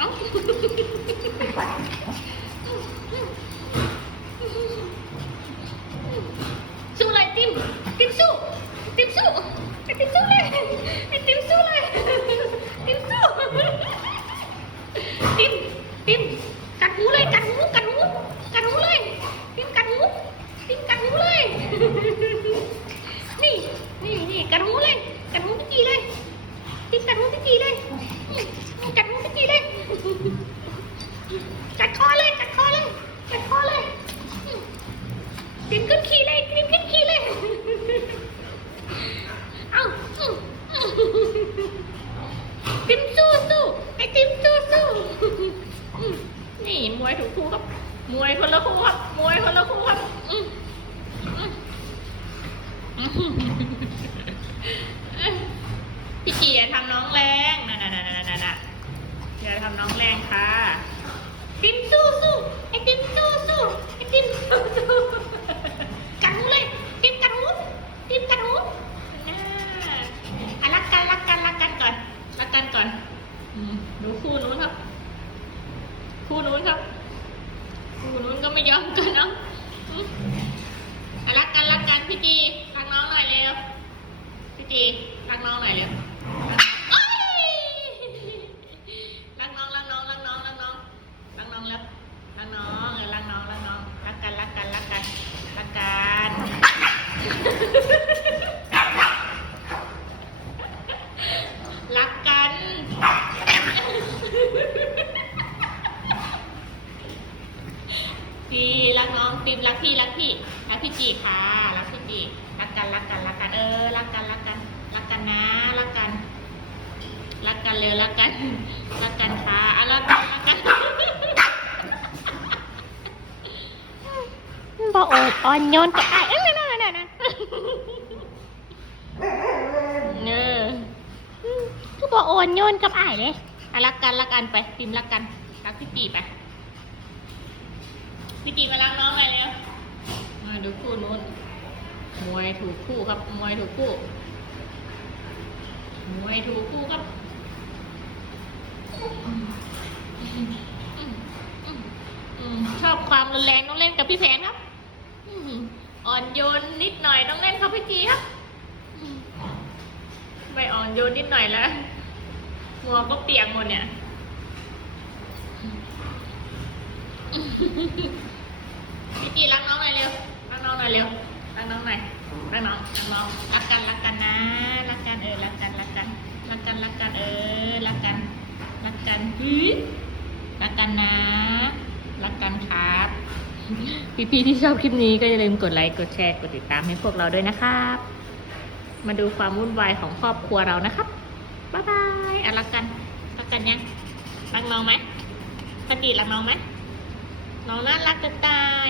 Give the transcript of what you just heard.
เอาสู้เลยติมติมสู้ติมสู้ติมสู้เลยติมสู้เลยติมสู้ติมติมกัดหูเลยกัดหูกัดหูกัดหูเลยติมกัดหูติมกัดหูเลยนี่นี่นี่กัดหูเลยกัดหูพี่จีเลย ติมกัดหูพี่จีเลยอืมกัดหูพี่จีเลยกัดคอเลยกัดคอเลยกัดคอเลยอืมติมขึ้นขี่เลยติมขึ้นขี่เลยเอาอืมอืมติมสู้สู้ไอ้ติมสู้สู้นี่มวยถูกคู่ครับมวยคนละคู่ครับมวยคนละคู่ครับพี่จีย แรงน่ะน่ะน่ะน่ะน่ะน่ะอย่าทำน้องแรงค่ะ ติมสู้สู้ไอ้ติมสู้สู้ไอ้ติมสู้สู้กัดหูเลยติมกัดหูติมกัดหูอ่าอะรักกันรักกันรักกันก่อนรักกันก่อนดูคู่นู้นครับ คู่นู้นครับ คู่นู้นก็ไม่ยอมกันเนาะรักกันรักกันพี่จีรักน้องหน่อยเร็วพี่จีรักน้องหน่อยเร็วเอ้ยรักน้องรักน้องรักน้องรักน้อง รักน้องแล้วรักน้องเออรักน้องรักน้องรักกันรักกันรักกันรักกันรักกัน พี่รักน้องปิมรักพี่รักพี่รักพี่จีค่ะรักพี่จีรักกันรักกันรักกันเออรักกันรักกันรักกันนะรักกันรักกันเร็วรักกันรักกันค่ะอะรักกันรักกันบ่โอดอ่อนโยนกับไอ้ายเอ้ยนั่นนั่นนั่นนั่นเนอคือบ่อ่อนโยนกับไอ้ายเลยอะรักกันรักกันไปพิมรักกันรักพี่จีไป พี่จีมารักน้องหน่อยเร็วมาดูคู่นู้น มวยถูกคู่ครับ มวยถูกคู่ มวยถูกคู่ครับอืมอืมอืมอืมชอบความรุนแรงต้องเล่นกับพี่แผนครับอืมอ่อนโยนนิดหน่อยต้องเล่นกับพี่จีครับอืมไม่อ่อนโยนนิดหน่อยแล้วหัวก็เปียกหมดเนี่ย พี่จีรักน้องหน่อยเร็ว รักน้องหน่อยเร็ว รักน้องหน่อย รักน้อง รักน้อง รักกัน รักกันนะ รักกันเออ รักกัน รักกัน รักกัน รักกันเออ รักกัน รักกันฮ้ยรักกันนะ รักกันครับ พี่ๆที่ชอบคลิปนี้ก็อย่าลืมกดไลค์ กดแชร์ กดติดตามให้พวกเราด้วยนะครับ มาดูความวุ่นวายของครอบครัวเรานะครับ บ๊ายบายอะรักกัน รักกันยัง รักน้องไหมพันดีรักน้องไหม น้องน่ารักจะตาย